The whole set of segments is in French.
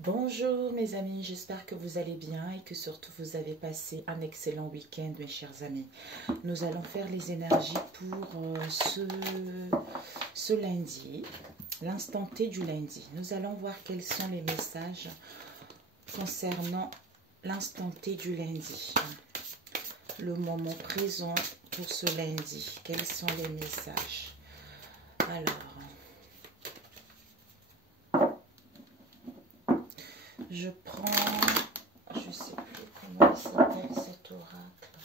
Bonjour mes amis, j'espère que vous allez bien et que surtout vous avez passé un excellent week-end mes chers amis. Nous allons faire les énergies pour ce lundi, l'instant T du lundi. Nous allons voir quels sont les messages concernant l'instant T du lundi. Le moment présent pour ce lundi, quels sont les messages? Alors... je prends, je sais plus comment il s'appelle cet oracle.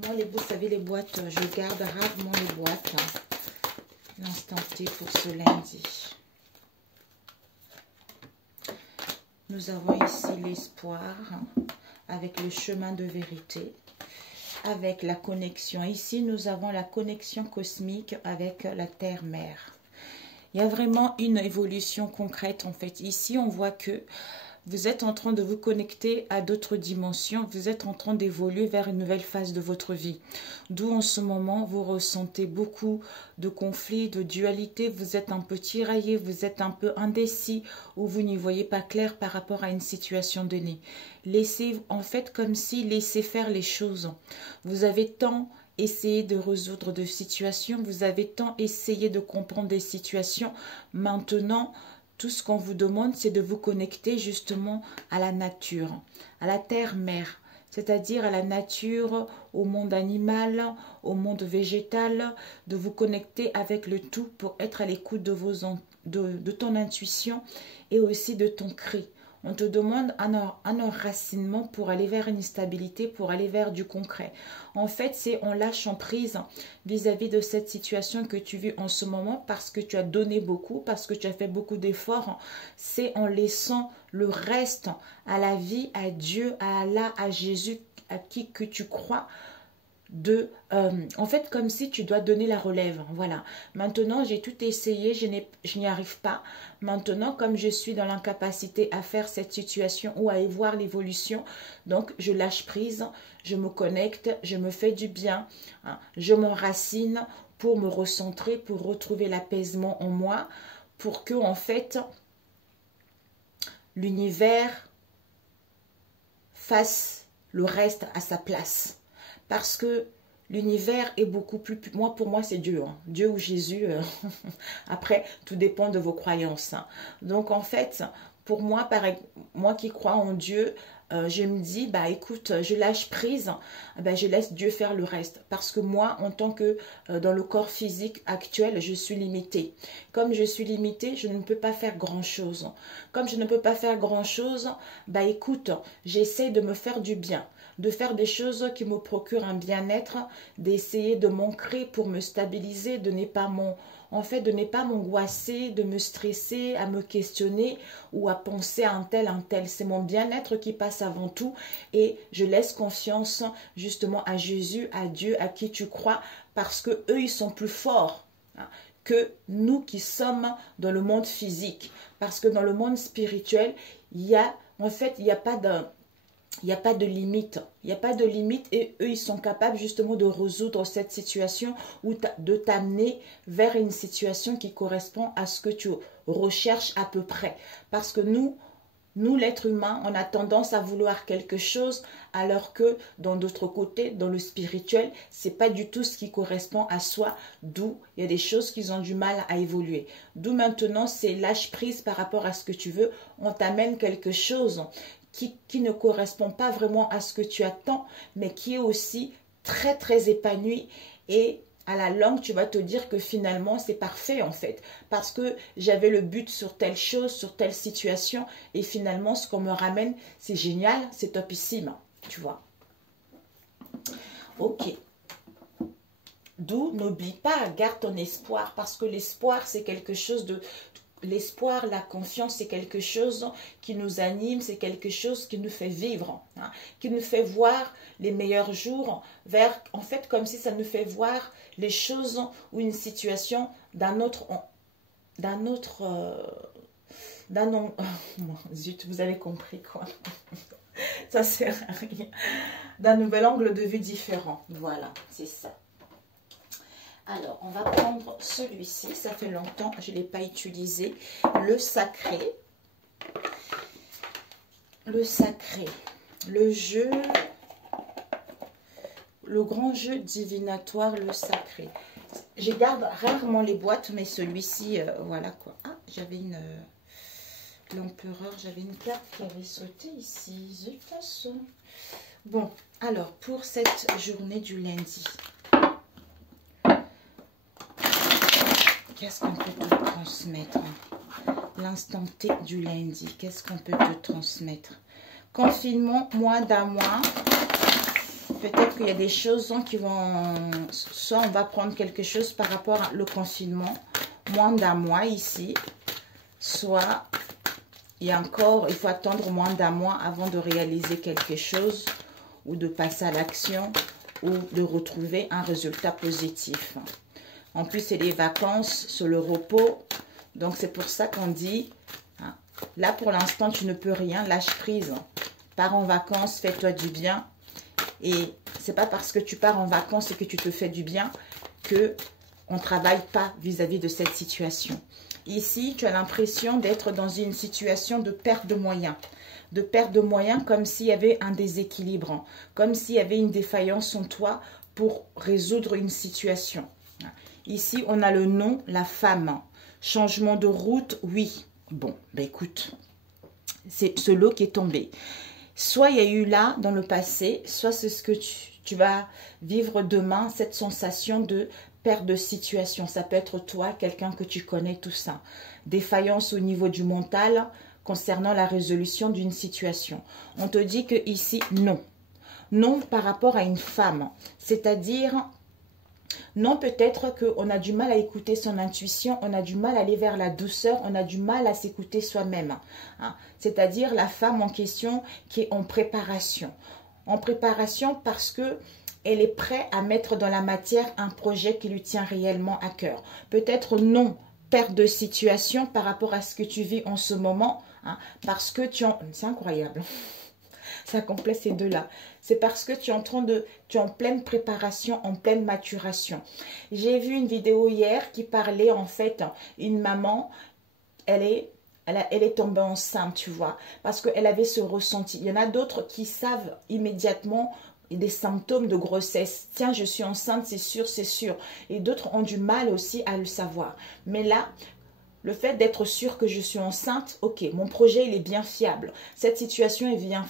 Moi, vous savez, les boîtes, je garde rarement les boîtes. L'instant T pour ce lundi. Nous avons ici l'espoir avec le chemin de vérité, avec la connexion. Ici, nous avons la connexion cosmique avec la terre-mère. Il y a vraiment une évolution concrète en fait. Ici, on voit que vous êtes en train de vous connecter à d'autres dimensions. Vous êtes en train d'évoluer vers une nouvelle phase de votre vie. D'où en ce moment, vous ressentez beaucoup de conflits, de dualité. Vous êtes un peu tiraillé, vous êtes un peu indécis ou vous n'y voyez pas clair par rapport à une situation donnée. Laissez, en fait, comme si laissez faire les choses. Vous avez tant essayé de résoudre des situations, vous avez tant essayé de comprendre des situations. Maintenant, tout ce qu'on vous demande, c'est de vous connecter justement à la nature, à la terre-mère, c'est-à-dire à la nature, au monde animal, au monde végétal, de vous connecter avec le tout pour être à l'écoute de ton intuition et aussi de ton cri. On te demande un enracinement pour aller vers une stabilité, pour aller vers du concret. En fait, c'est en lâchant prise vis-à-vis de cette situation que tu vis en ce moment parce que tu as donné beaucoup, parce que tu as fait beaucoup d'efforts. C'est en laissant le reste à la vie, à Dieu, à Allah, à Jésus, à qui que tu crois. En fait, comme si tu dois donner la relève. Voilà. Maintenant, j'ai tout essayé, je n'y arrive pas. Maintenant, comme je suis dans l'incapacité à faire cette situation ou à y voir l'évolution, donc je lâche prise, je me connecte, je me fais du bien, hein, je m'enracine pour me recentrer, pour retrouver l'apaisement en moi, pour que, en fait, l'univers fasse le reste à sa place. Parce que l'univers est beaucoup plus... Pour moi, c'est Dieu. Hein. Dieu ou Jésus. Après, tout dépend de vos croyances. Hein. Donc, en fait, pour moi, moi qui crois en Dieu, je me dis, bah écoute, je lâche prise, bah, je laisse Dieu faire le reste. Parce que moi, en tant que dans le corps physique actuel, je suis limitée. Comme je suis limitée, je ne peux pas faire grand-chose. Comme je ne peux pas faire grand-chose, bah écoute, j'essaie de me faire du bien, de faire des choses qui me procurent un bien-être, d'essayer de m'ancrer pour me stabiliser, de ne pas m'angoisser, de me stresser, à me questionner ou à penser à un tel. C'est mon bien-être qui passe avant tout et je laisse confiance justement à Jésus, à Dieu, à qui tu crois, parce que eux ils sont plus forts que nous qui sommes dans le monde physique. Parce que dans le monde spirituel, il n'y a pas de limite. Il n'y a pas de limite et eux, ils sont capables justement de résoudre cette situation ou de t'amener vers une situation qui correspond à ce que tu recherches à peu près. Parce que nous l'être humain, on a tendance à vouloir quelque chose alors que dans d'autres côtés, dans le spirituel, c'est pas du tout ce qui correspond à soi, d'où il y a des choses qui ont du mal à évoluer. D'où maintenant, c'est lâche prise par rapport à ce que tu veux, on t'amène quelque chose qui ne correspond pas vraiment à ce que tu attends, mais qui est aussi très très épanoui et à la longue, tu vas te dire que finalement, c'est parfait en fait. Parce que j'avais le but sur telle chose, sur telle situation. Et finalement, ce qu'on me ramène, c'est génial, c'est topissime. Tu vois. Ok. D'où, n'oublie pas, garde ton espoir. Parce que l'espoir, c'est quelque chose de... L'espoir, la confiance, c'est quelque chose qui nous anime, c'est quelque chose qui nous fait vivre, hein, qui nous fait voir les meilleurs jours, en fait, comme si ça nous fait voir les choses ou une situation zut, vous avez compris quoi. Ça sert à rien. D'un nouvel angle de vue différent. Voilà, c'est ça. Alors, on va prendre celui-ci. Ça fait longtemps que je ne l'ai pas utilisé. Le sacré. le sacré, le jeu, le grand jeu divinatoire, le sacré. Je garde rarement les boîtes, mais celui-ci, voilà quoi. Ah, j'avais une... l'empereur, j'avais une carte qui avait sauté ici. Zut, façon. Bon, alors, pour cette journée du lundi, qu'est-ce qu'on peut te transmettre? L'instant T du lundi, qu'est-ce qu'on peut te transmettre? Confinement, moins d'un mois. Peut-être qu'il y a des choses qui vont... Soit on va prendre quelque chose par rapport au confinement, moins d'un mois ici. Soit il y a encore, il faut attendre moins d'un mois avant de réaliser quelque chose ou de passer à l'action ou de retrouver un résultat positif. En plus, c'est les vacances, c'est le repos. Donc, c'est pour ça qu'on dit, hein, là, pour l'instant, tu ne peux rien, lâche prise. Pars en vacances, fais-toi du bien. Et c'est pas parce que tu pars en vacances et que tu te fais du bien que on ne travaille pas vis-à-vis de cette situation. Ici, tu as l'impression d'être dans une situation de perte de moyens. De perte de moyens comme s'il y avait un déséquilibre, comme s'il y avait une défaillance en toi pour résoudre une situation. Ici, on a le nom, la femme. Changement de route, oui. Bon, ben écoute, c'est ce lot qui est tombé. Soit il y a eu là, dans le passé, soit c'est ce que tu vas vivre demain, cette sensation de perte de situation. Ça peut être toi, quelqu'un que tu connais, tout ça. Défaillance au niveau du mental concernant la résolution d'une situation. On te dit que ici, non. Non par rapport à une femme. C'est-à-dire... Non, peut-être qu'on a du mal à écouter son intuition, on a du mal à aller vers la douceur, on a du mal à s'écouter soi-même. Hein. C'est-à-dire la femme en question qui est en préparation. En préparation parce que elle est prête à mettre dans la matière un projet qui lui tient réellement à cœur. Peut-être non, perte de situation par rapport à ce que tu vis en ce moment, hein, parce que tu en... C'est incroyable. Ça complète ces deux-là. C'est parce que tu es en pleine préparation, en pleine maturation. J'ai vu une vidéo hier qui parlait en fait, une maman, elle est tombée enceinte, tu vois, parce qu'elle avait ce ressenti. Il y en a d'autres qui savent immédiatement des symptômes de grossesse. Tiens, je suis enceinte, c'est sûr, c'est sûr. Et d'autres ont du mal aussi à le savoir. Mais là... Le fait d'être sûr que je suis enceinte, ok, mon projet il est bien fiable. Cette situation est bien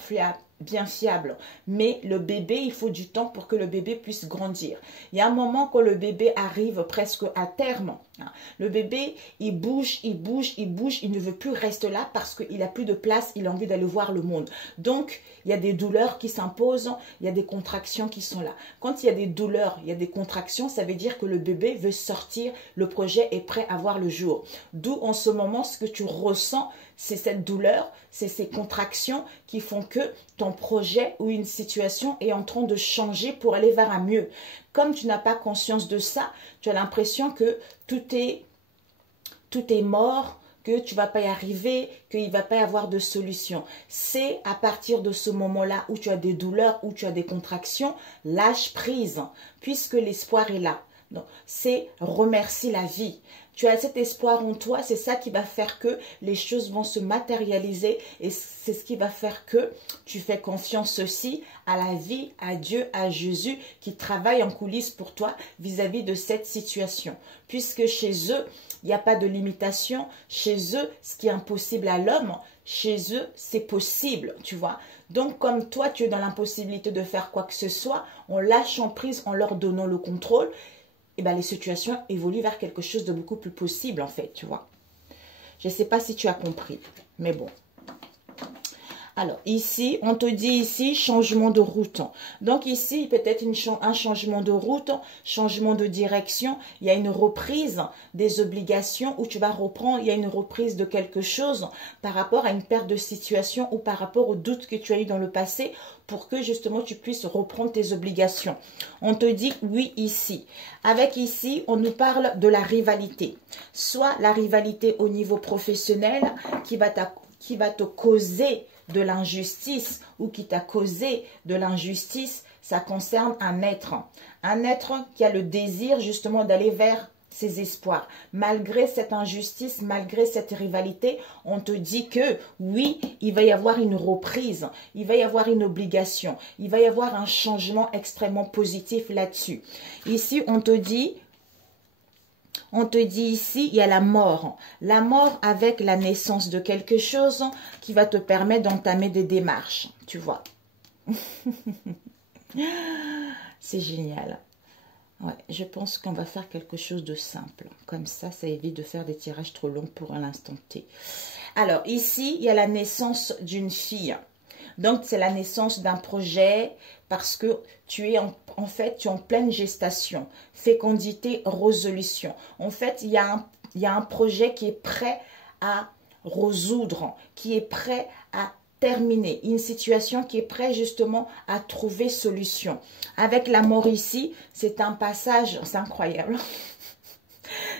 fiable. Mais le bébé, il faut du temps pour que le bébé puisse grandir. Il y a un moment quand le bébé arrive presque à terme. Hein, le bébé, il bouge, il bouge, il bouge. Il ne veut plus rester là parce qu'il n'a plus de place. Il a envie d'aller voir le monde. Donc, il y a des douleurs qui s'imposent. Il y a des contractions qui sont là. Quand il y a des douleurs, il y a des contractions, ça veut dire que le bébé veut sortir. Le projet est prêt à voir le jour. D'où en ce moment, ce que tu ressens, c'est cette douleur, c'est ces contractions qui font que ton projet ou une situation est en train de changer pour aller vers un mieux. Comme tu n'as pas conscience de ça, tu as l'impression que tout est mort, que tu ne vas pas y arriver, qu'il ne va pas y avoir de solution. C'est à partir de ce moment-là où tu as des douleurs, où tu as des contractions, lâche prise, puisque l'espoir est là. C'est remercie la vie. Tu as cet espoir en toi, c'est ça qui va faire que les choses vont se matérialiser et c'est ce qui va faire que tu fais confiance aussi à la vie, à Dieu, à Jésus qui travaille en coulisses pour toi vis-à-vis de cette situation. Puisque chez eux, il n'y a pas de limitation. Chez eux, ce qui est impossible à l'homme, chez eux, c'est possible, tu vois. Donc, comme toi, tu es dans l'impossibilité de faire quoi que ce soit, en lâchant prise, en leur donnant le contrôle, et ben, les situations évoluent vers quelque chose de beaucoup plus possible, en fait, tu vois. Je ne sais pas si tu as compris, mais bon. Alors, ici, on te dit ici, changement de route. Donc, ici, peut-être un changement de route, changement de direction. Il y a une reprise des obligations où tu vas reprendre, il y a une reprise de quelque chose par rapport à une perte de situation ou par rapport aux doutes que tu as eu dans le passé pour que, justement, tu puisses reprendre tes obligations. On te dit oui ici. Avec ici, on nous parle de la rivalité. Soit la rivalité au niveau professionnel qui va te causer de l'injustice ou qui t'a causé de l'injustice, ça concerne un être qui a le désir justement d'aller vers ces espoirs. Malgré cette injustice, malgré cette rivalité, on te dit que oui, il va y avoir une reprise, il va y avoir une obligation, il va y avoir un changement extrêmement positif là-dessus. Ici, on te dit ici, il y a la mort. La mort avec la naissance de quelque chose qui va te permettre d'entamer des démarches, tu vois. C'est génial. Ouais, je pense qu'on va faire quelque chose de simple. Comme ça évite de faire des tirages trop longs pour l'instant T. Alors, ici, il y a la naissance d'une fille. Donc, c'est la naissance d'un projet parce que tu es en fait, tu es en pleine gestation. Fécondité, résolution. En fait, il y a un projet qui est prêt à résoudre, qui est prêt à terminer, une situation qui est prête justement à trouver solution. Avec la mort ici, c'est un passage, c'est incroyable,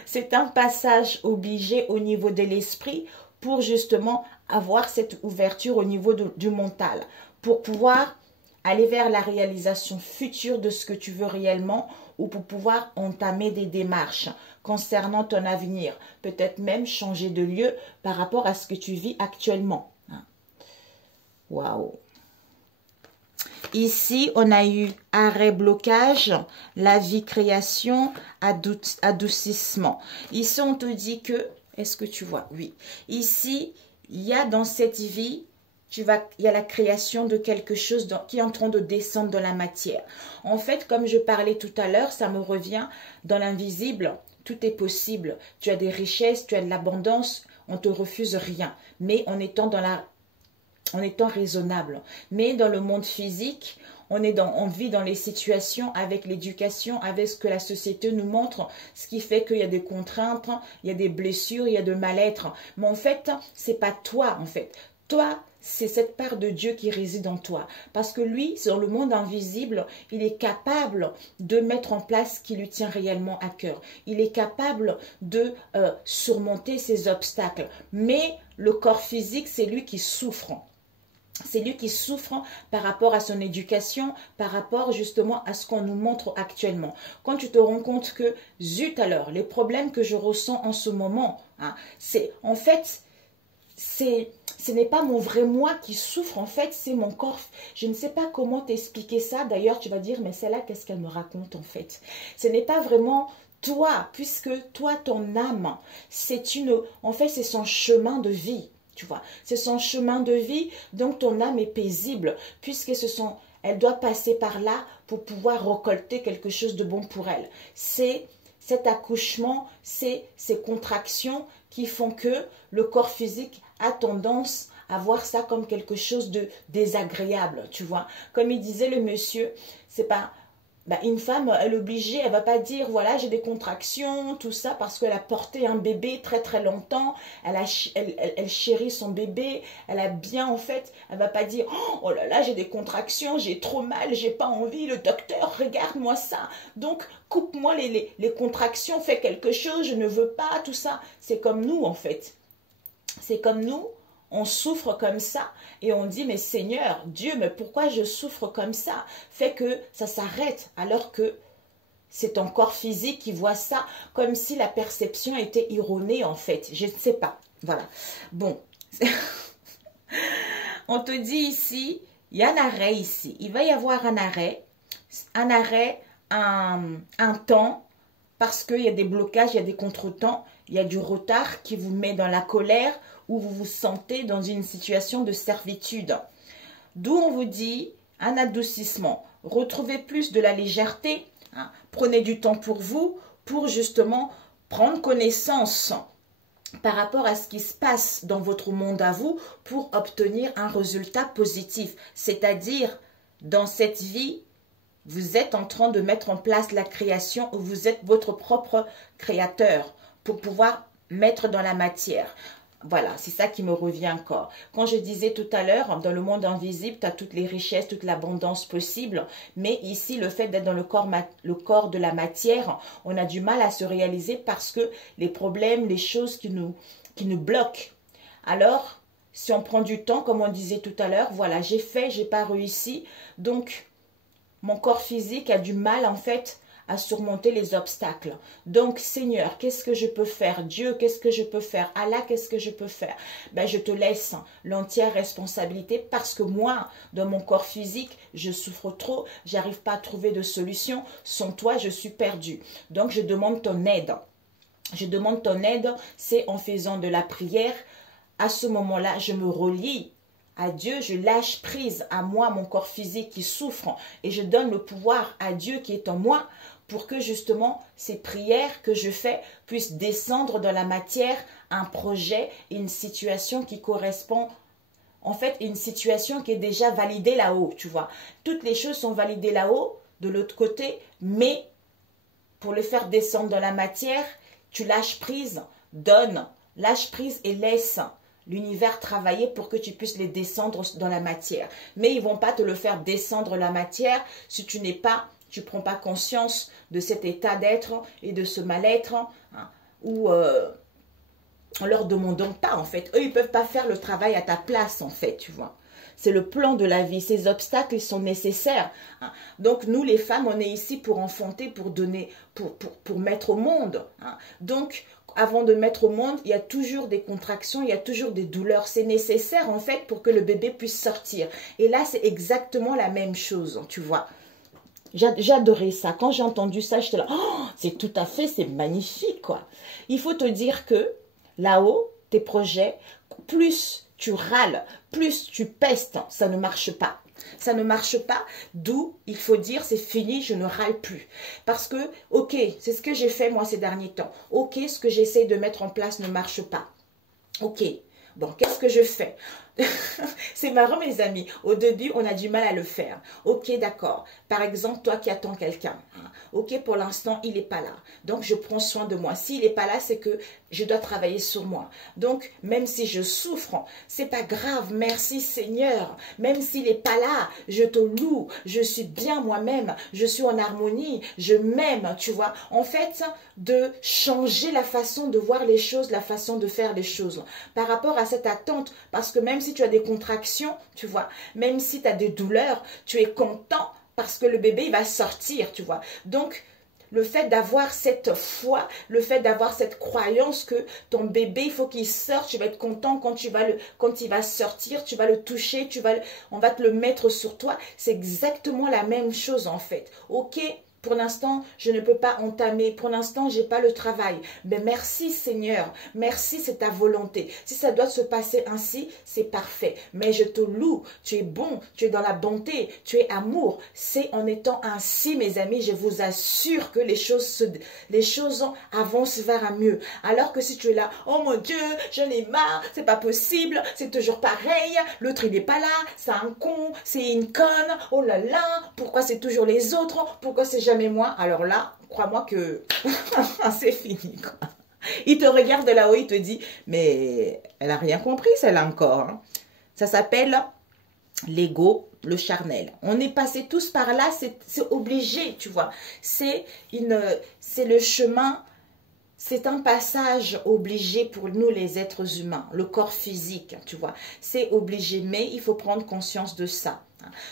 c'est un passage obligé au niveau de l'esprit pour justement avoir cette ouverture au niveau du mental, pour pouvoir aller vers la réalisation future de ce que tu veux réellement ou pour pouvoir entamer des démarches concernant ton avenir, peut-être même changer de lieu par rapport à ce que tu vis actuellement. Waouh! Ici, on a eu arrêt, blocage, la vie, création, adoucissement. Ici, on te dit que, est-ce que tu vois? Oui. Ici, il y a dans cette vie, il y a la création de quelque chose qui est en train de descendre dans la matière. En fait, comme je parlais tout à l'heure, ça me revient dans l'invisible. Tout est possible. Tu as des richesses, tu as de l'abondance, on ne te refuse rien. Mais en étant raisonnable. Mais dans le monde physique, on vit dans les situations avec l'éducation, avec ce que la société nous montre, ce qui fait qu'il y a des contraintes, il y a des blessures, il y a de mal-être. Mais en fait, c'est pas toi, en fait. Toi, c'est cette part de Dieu qui réside en toi. Parce que lui, dans le monde invisible, il est capable de mettre en place ce qui lui tient réellement à cœur. Il est capable de surmonter ses obstacles. Mais le corps physique, c'est lui qui souffre. C'est lui qui souffre par rapport à son éducation, par rapport justement à ce qu'on nous montre actuellement. Quand tu te rends compte que, zut alors, les problèmes que je ressens en ce moment, hein, en fait, ce n'est pas mon vrai moi qui souffre, en fait, c'est mon corps. Je ne sais pas comment t'expliquer ça. D'ailleurs, tu vas dire, mais celle-là, qu'est-ce qu'elle me raconte en fait? Ce n'est pas vraiment toi, puisque toi, ton âme, en fait, c'est son chemin de vie. Tu vois, c'est son chemin de vie, donc ton âme est paisible, puisque elle doit passer par là pour pouvoir récolter quelque chose de bon pour elle. C'est cet accouchement, c'est ces contractions qui font que le corps physique a tendance à voir ça comme quelque chose de désagréable, tu vois. Comme il disait le monsieur, c'est pas... une femme, elle est obligée, elle va pas dire, voilà, j'ai des contractions, tout ça, parce qu'elle a porté un bébé très très longtemps, elle chérit son bébé, elle a bien, en fait, elle va pas dire, oh là là, j'ai des contractions, j'ai trop mal, j'ai pas envie, le docteur, regarde-moi ça, donc coupe-moi les contractions, fais quelque chose, je ne veux pas, tout ça. C'est comme nous, en fait. C'est comme nous. On souffre comme ça et on dit, mais Seigneur, Dieu, mais pourquoi je souffre comme ça? Fait que ça s'arrête alors que c'est ton corps physique qui voit ça comme si la perception était erronée en fait. Je ne sais pas. Voilà. Bon. On te dit ici, il y a un arrêt ici. Il va y avoir un arrêt, un temps, parce qu'il y a des blocages, il y a des contretemps, il y a du retard qui vous met dans la colère, où vous vous sentez dans une situation de servitude. D'où on vous dit un adoucissement. Retrouvez plus de la légèreté. Hein. Prenez du temps pour vous, pour justement prendre connaissance par rapport à ce qui se passe dans votre monde à vous, pour obtenir un résultat positif. C'est-à-dire, dans cette vie, vous êtes en train de mettre en place la création, où vous êtes votre propre créateur, pour pouvoir mettre dans la matière. Voilà, c'est ça qui me revient encore. Quand je disais tout à l'heure, dans le monde invisible, tu as toutes les richesses, toute l'abondance possible. Mais ici, le fait d'être dans le corps de la matière, on a du mal à se réaliser parce que les problèmes, les choses qui nous bloquent. Alors, si on prend du temps, comme on disait tout à l'heure, voilà, j'ai fait, j'ai pas réussi. Donc, mon corps physique a du mal en fait à surmonter les obstacles. Donc, Seigneur, qu'est-ce que je peux faire? Dieu, qu'est-ce que je peux faire? Allah, qu'est-ce que je peux faire? Ben, je te laisse l'entière responsabilité parce que moi, dans mon corps physique, je souffre trop, j'arrive pas à trouver de solution. Sans toi, je suis perdue. Donc, je demande ton aide. Je demande ton aide, c'est en faisant de la prière. À ce moment-là, je me relie à Dieu, je lâche prise à moi, mon corps physique qui souffre, et je donne le pouvoir à Dieu qui est en moi pour que justement ces prières que je fais puissent descendre dans la matière, un projet, une situation qui correspond, en fait, une situation qui est déjà validée là-haut, tu vois. Toutes les choses sont validées là-haut, de l'autre côté, mais pour le faire descendre dans la matière, tu lâches prise, donne, lâche prise et laisse l'univers travailler pour que tu puisses les descendre dans la matière. Mais ils ne vont pas te le faire descendre la matière si tu prends pas conscience de cet état d'être et de ce mal-être, hein, où on leur demande pas en fait. Eux, ils ne peuvent pas faire le travail à ta place en fait, tu vois. C'est le plan de la vie. Ces obstacles, ils sont nécessaires. Hein. Donc, nous, les femmes, on est ici pour enfanter, pour donner, pour mettre au monde. Hein. Donc, avant de mettre au monde, il y a toujours des contractions, il y a toujours des douleurs. C'est nécessaire, en fait, pour que le bébé puisse sortir. Et là, c'est exactement la même chose, tu vois. J'adorais ça. Quand j'ai entendu ça, j'étais là, oh, c'est tout à fait, c'est magnifique, quoi. Il faut te dire que là-haut, tes projets, plus tu râles, plus tu pestes, ça ne marche pas. Ça ne marche pas, d'où il faut dire c'est fini, je ne râle plus. Parce que, ok, c'est ce que j'ai fait moi ces derniers temps. Ok, ce que j'essaie de mettre en place ne marche pas. Ok, bon, qu'est-ce que je fais? C'est marrant mes amis, au début on a du mal à le faire. Ok, d'accord, par exemple toi qui attends quelqu'un, hein. Ok, pour l'instant il n'est pas là, donc je prends soin de moi. S'il n'est pas là, c'est que je dois travailler sur moi. Donc même si je souffre, c'est pas grave, merci Seigneur. Même s'il n'est pas là, je te loue, je suis bien moi-même, je suis en harmonie, je m'aime, tu vois. En fait, de changer la façon de voir les choses, la façon de faire les choses par rapport à cette attente, parce que même si tu as des contractions, tu vois, même si tu as des douleurs, tu es content parce que le bébé il va sortir, tu vois. Donc, le fait d'avoir cette foi, le fait d'avoir cette croyance que ton bébé, il faut qu'il sorte, tu vas être content quand il va sortir, tu vas le toucher, on va te le mettre sur toi. C'est exactement la même chose en fait. Ok, pour l'instant, je ne peux pas entamer. Pour l'instant, je n'ai pas le travail. Mais merci Seigneur. Merci, c'est ta volonté. Si ça doit se passer ainsi, c'est parfait. Mais je te loue. Tu es bon. Tu es dans la bonté. Tu es amour. C'est en étant ainsi, mes amis, je vous assure que les choses avancent vers un mieux. Alors que si tu es là, oh mon Dieu, j'en ai marre, c'est pas possible, c'est toujours pareil, l'autre il n'est pas là, c'est un con, c'est une conne, oh là là, pourquoi c'est toujours les autres, pourquoi c'est jamais moi? Alors là, crois-moi que c'est fini, quoi. Il te regarde de là-haut, il te dit, mais elle n'a rien compris, celle-là encore. Hein. Ça s'appelle l'ego, le charnel. On est passé tous par là, c'est obligé, tu vois. C'est le chemin, c'est un passage obligé pour nous les êtres humains, le corps physique, tu vois. C'est obligé, mais il faut prendre conscience de ça.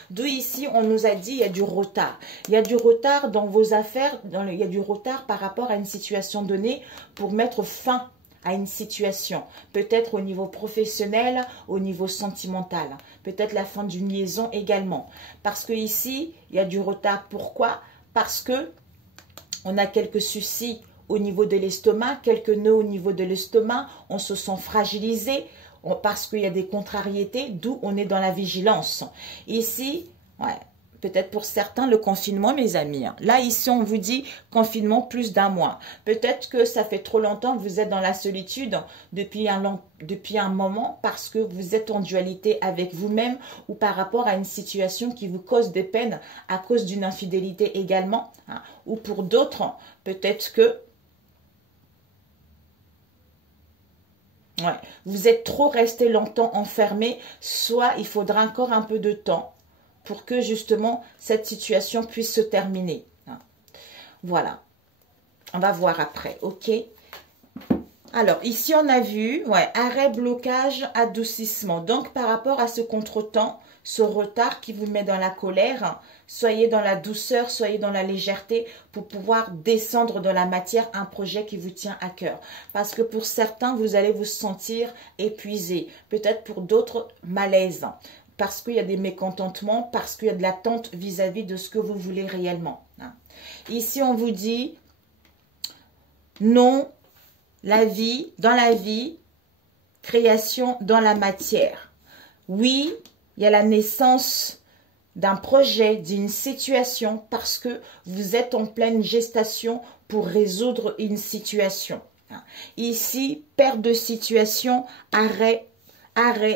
D'où ici, on nous a dit, il y a du retard. Il y a du retard dans vos affaires, il y a du retard par rapport à une situation donnée pour mettre fin à une situation. Peut-être au niveau professionnel, au niveau sentimental. Peut-être la fin d'une liaison également. Parce que ici, il y a du retard. Pourquoi? Parce que on a quelques soucis au niveau de l'estomac, quelques nœuds au niveau de l'estomac. On se sent fragilisé. Parce qu'il y a des contrariétés, d'où on est dans la vigilance. Ici, ouais, peut-être pour certains, le confinement, mes amis. Là, ici, on vous dit confinement plus d'un mois. Peut-être que ça fait trop longtemps que vous êtes dans la solitude depuis un moment parce que vous êtes en dualité avec vous-même ou par rapport à une situation qui vous cause des peines à cause d'une infidélité également. Hein, ou pour d'autres, peut-être que ouais. Vous êtes trop resté longtemps enfermé, soit il faudra encore un peu de temps pour que justement cette situation puisse se terminer. Voilà. On va voir après, ok? Alors, ici, on a vu, ouais, arrêt, blocage, adoucissement. Donc, par rapport à ce contretemps, ce retard qui vous met dans la colère, soyez dans la douceur, soyez dans la légèreté pour pouvoir descendre dans la matière un projet qui vous tient à cœur. Parce que pour certains, vous allez vous sentir épuisé. Peut-être pour d'autres, malaise. Parce qu'il y a des mécontentements, parce qu'il y a de l'attente vis-à-vis de ce que vous voulez réellement. Ici, on vous dit non. La vie, dans la vie, création dans la matière. Oui, il y a la naissance d'un projet, d'une situation, parce que vous êtes en pleine gestation pour résoudre une situation. Ici, perte de situation, arrêt,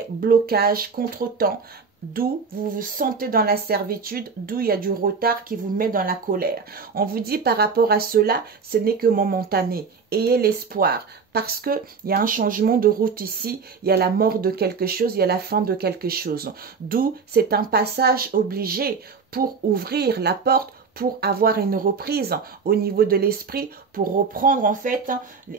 blocage, contretemps, d'où vous vous sentez dans la servitude, d'où il y a du retard qui vous met dans la colère. On vous dit par rapport à cela, ce n'est que momentané. Ayez l'espoir, parce qu'il y a un changement de route ici, il y a la mort de quelque chose, il y a la fin de quelque chose. D'où c'est un passage obligé pour ouvrir la porte, pour avoir une reprise au niveau de l'esprit, pour reprendre en fait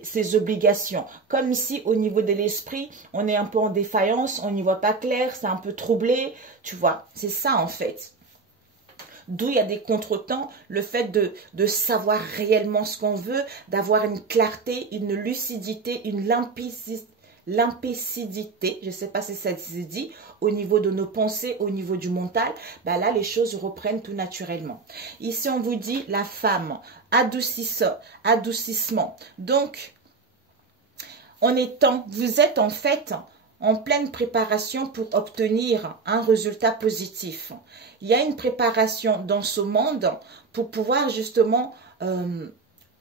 ses obligations. Comme si au niveau de l'esprit, on est un peu en défaillance, on n'y voit pas clair, c'est un peu troublé, tu vois. C'est ça en fait. D'où il y a des contretemps, le fait de savoir réellement ce qu'on veut, d'avoir une clarté, une lucidité, une limpidité, je ne sais pas si ça se dit, au niveau de nos pensées, au niveau du mental, ben là, les choses reprennent tout naturellement. Ici, on vous dit la femme, adoucissement. Donc, vous êtes en fait en pleine préparation pour obtenir un résultat positif. Il y a une préparation dans ce monde pour pouvoir justement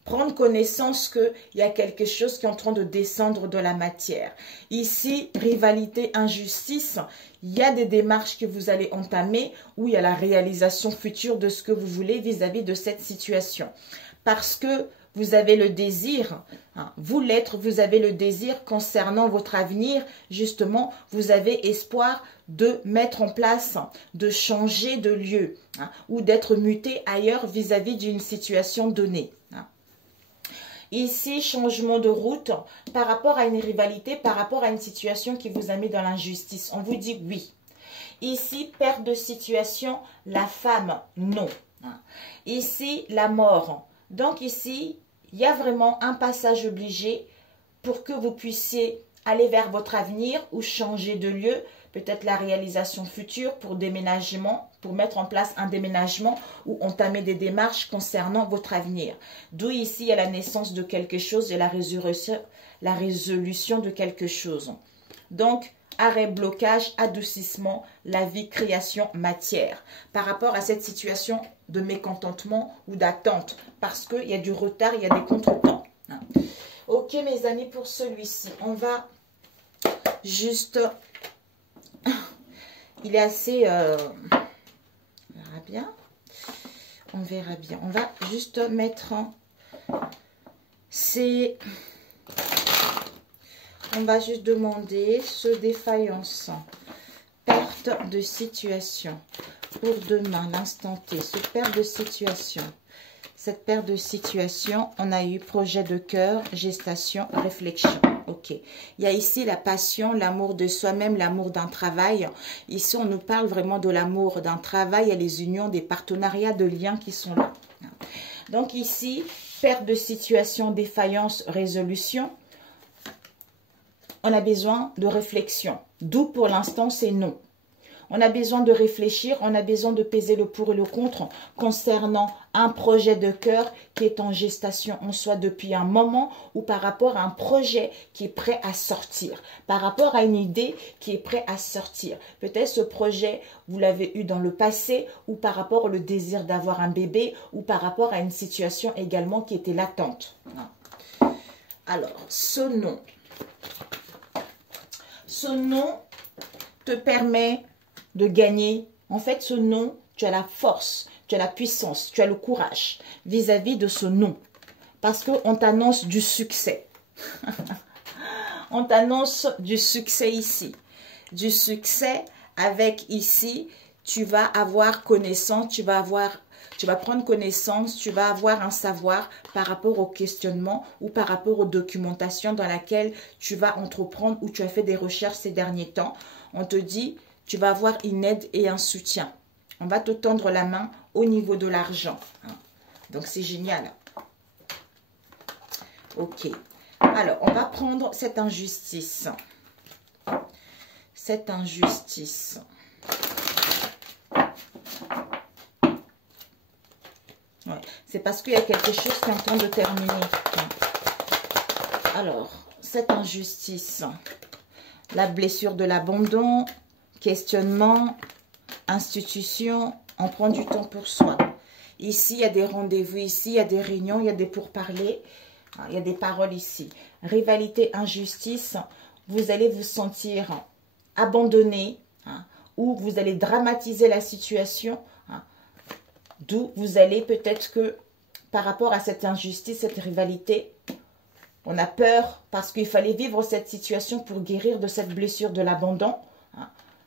prendre connaissance qu'il y a quelque chose qui est en train de descendre de la matière. Ici, rivalité, injustice, il y a des démarches que vous allez entamer où il y a la réalisation future de ce que vous voulez vis-à-vis de cette situation. Parce que vous avez le désir, vous l'être, vous avez le désir concernant votre avenir, justement, vous avez espoir de mettre en place, de changer de lieu ou d'être muté ailleurs vis-à-vis d'une situation donnée. Ici, changement de route par rapport à une rivalité, par rapport à une situation qui vous a mis dans l'injustice. On vous dit oui. Ici, perte de situation, la femme, non. Ici, la mort. Donc ici, il y a vraiment un passage obligé pour que vous puissiez aller vers votre avenir ou changer de lieu, peut-être la réalisation future pour déménagement, pour mettre en place un déménagement ou entamer des démarches concernant votre avenir. D'où ici, il y a la naissance de quelque chose et la résolution de quelque chose. Donc, arrêt, blocage, adoucissement, la vie, création, matière. Par rapport à cette situation de mécontentement ou d'attente, parce qu'il y a du retard, il y a des contretemps. Ok, mes amis, pour celui-ci, on va juste... Il est assez... On verra bien. On verra bien. On va juste mettre... On va juste demander ce défaillance, perte de situation pour demain, l'instant T, ce perte de situation. Cette perte de situation, on a eu projet de cœur, gestation, réflexion. Ok. Il y a ici la passion, l'amour de soi-même, l'amour d'un travail. Ici, on nous parle vraiment de l'amour d'un travail et les unions, des partenariats, de liens qui sont là. Donc ici, perte de situation, défaillance, résolution. On a besoin de réflexion. D'où pour l'instant, c'est non. On a besoin de réfléchir, on a besoin de peser le pour et le contre concernant un projet de cœur qui est en gestation en soi depuis un moment ou par rapport à un projet qui est prêt à sortir, par rapport à une idée qui est prêt à sortir. Peut-être ce projet, vous l'avez eu dans le passé ou par rapport au désir d'avoir un bébé ou par rapport à une situation également qui était latente. Alors, ce nom te permet de gagner. En fait, ce nom, tu as la force, tu as la puissance, tu as le courage vis-à-vis de ce nom. Parce qu'on t'annonce du succès. On t'annonce du succès ici. Du succès avec ici, tu vas avoir connaissance, tu vas avoir Tu vas prendre connaissance, tu vas avoir un savoir par rapport au questionnement ou par rapport aux documentations dans laquelle tu vas entreprendre ou tu as fait des recherches ces derniers temps. On te dit, tu vas avoir une aide et un soutien. On va te tendre la main au niveau de l'argent. Donc, c'est génial. Ok. Alors, on va prendre cette injustice. Cette injustice. Ouais. C'est parce qu'il y a quelque chose qui est en train de terminer. Alors, cette injustice. La blessure de l'abandon, questionnement, institution, on prend du temps pour soi. Ici, il y a des rendez-vous, ici, il y a des réunions, il y a des pourparlers, il y a des paroles ici. Rivalité, injustice, vous allez vous sentir abandonné, ou vous allez dramatiser la situation, d'où vous allez peut-être que par rapport à cette injustice, cette rivalité, on a peur parce qu'il fallait vivre cette situation pour guérir de cette blessure de l'abandon.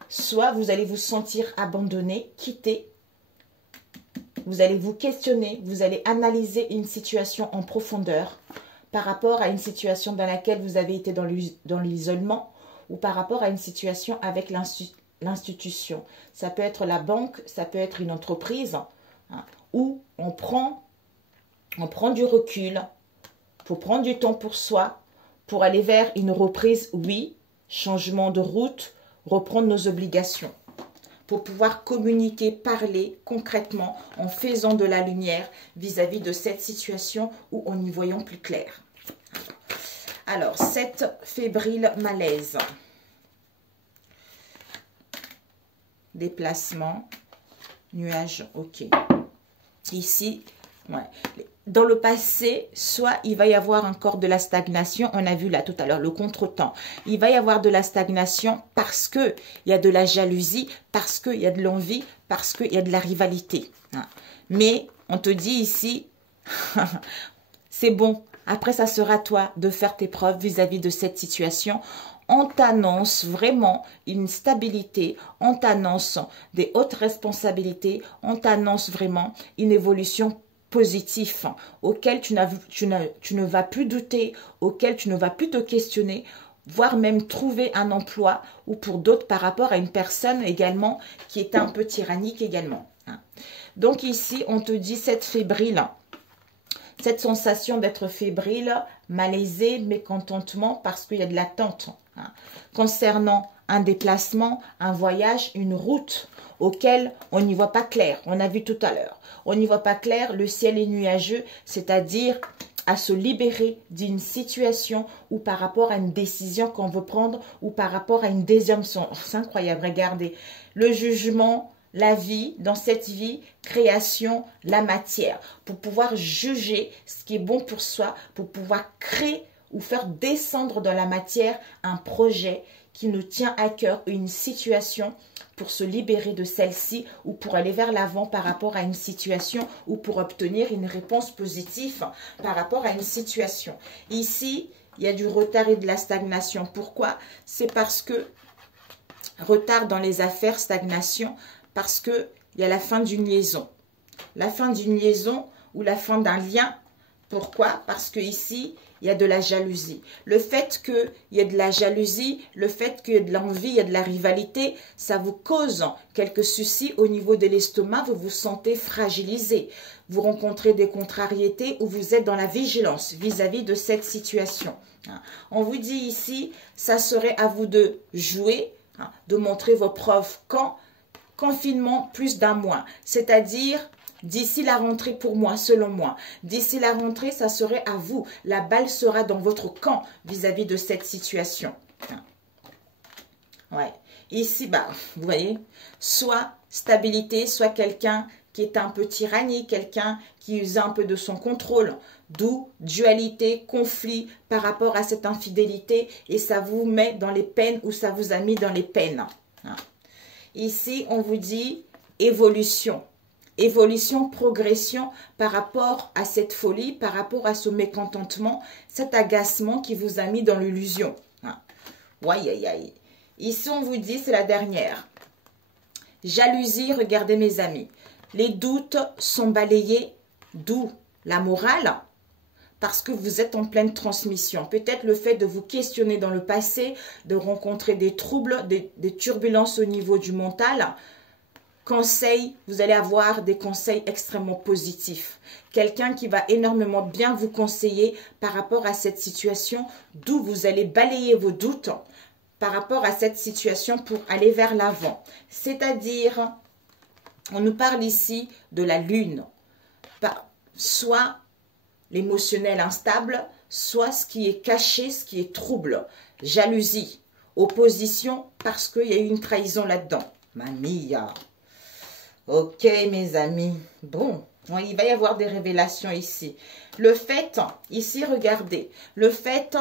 Soit vous allez vous sentir abandonné, quitté. Vous allez vous questionner, vous allez analyser une situation en profondeur par rapport à une situation dans laquelle vous avez été dans l'isolement ou par rapport à une situation avec l'institution. Ça peut être la banque, ça peut être une entreprise où on prend du recul pour prendre du temps pour soi, pour aller vers une reprise, oui, changement de route, reprendre nos obligations, pour pouvoir communiquer, parler concrètement en faisant de la lumière vis-à-vis de cette situation ou en y voyant plus clair. Alors, cette fébrile malaise. Déplacement, nuage, ok. Ici, ouais. Dans le passé, soit il va y avoir encore de la stagnation, on a vu là tout à l'heure le contretemps. Il va y avoir de la stagnation parce qu'il y a de la jalousie, parce qu'il y a de l'envie, parce qu'il y a de la rivalité. Mais on te dit ici, c'est bon, après ça sera à toi de faire tes preuves vis-à-vis de cette situation. On t'annonce vraiment une stabilité, on t'annonce des hautes responsabilités, on t'annonce vraiment une évolution positif auquel tu ne vas plus douter, auquel tu ne vas plus te questionner, voire même trouver un emploi ou pour d'autres par rapport à une personne également qui est un peu tyrannique également. Donc ici, on te dit cette fébrile, cette sensation d'être fébrile, malaisé, mécontentement parce qu'il y a de l'attente. Concernant un déplacement, un voyage, une route auquel on n'y voit pas clair. On a vu tout à l'heure. On n'y voit pas clair, le ciel est nuageux, c'est-à-dire à se libérer d'une situation ou par rapport à une décision qu'on veut prendre ou par rapport à une deuxième. C'est incroyable, regardez. Le jugement, la vie, dans cette vie, création, la matière. Pour pouvoir juger ce qui est bon pour soi, pour pouvoir créer ou faire descendre dans la matière un projet qui nous tient à cœur, une situation pour se libérer de celle-ci ou pour aller vers l'avant par rapport à une situation ou pour obtenir une réponse positive par rapport à une situation. Ici, il y a du retard et de la stagnation. Pourquoi? C'est parce que retard dans les affaires, stagnation, parce qu'il y a la fin d'une liaison. La fin d'une liaison ou la fin d'un lien. Pourquoi? Parce que ici, il y a de la jalousie. Le fait qu'il y ait de la jalousie, le fait qu'il y ait de l'envie, il y a de la rivalité, ça vous cause quelques soucis au niveau de l'estomac. Vous vous sentez fragilisé. Vous rencontrez des contrariétés ou vous êtes dans la vigilance vis-à-vis de cette situation. On vous dit ici, ça serait à vous de jouer, de montrer vos preuves quand confinement plus d'un mois. C'est-à-dire d'ici la rentrée pour moi, selon moi. D'ici la rentrée, ça serait à vous. La balle sera dans votre camp vis-à-vis de cette situation. Ouais. Ici, bah, vous voyez, soit stabilité, soit quelqu'un qui est un peu tyrannique, quelqu'un qui use un peu de son contrôle. D'où dualité, conflit par rapport à cette infidélité. Et ça vous met dans les peines ou ça vous a mis dans les peines. Ici, on vous dit évolution. Évolution, progression par rapport à cette folie, par rapport à ce mécontentement, cet agacement qui vous a mis dans l'illusion. Aïe, aïe, aïe. Ici, on vous dit, c'est la dernière. Jalousie, regardez mes amis. les doutes sont balayés, d'où la morale, parce que vous êtes en pleine transmission. Peut-être le fait de vous questionner dans le passé, de rencontrer des troubles, des turbulences au niveau du mental. Conseil, vous allez avoir des conseils extrêmement positifs. Quelqu'un qui va énormément bien vous conseiller par rapport à cette situation, d'où vous allez balayer vos doutes par rapport à cette situation pour aller vers l'avant. C'est-à-dire, on nous parle ici de la lune. Soit l'émotionnel instable, soit ce qui est caché, ce qui est trouble, jalousie, opposition, parce qu'il y a eu une trahison là-dedans. Mamia. Ok, mes amis. Bon, il va y avoir des révélations ici. Le fait, ici, regardez, le fait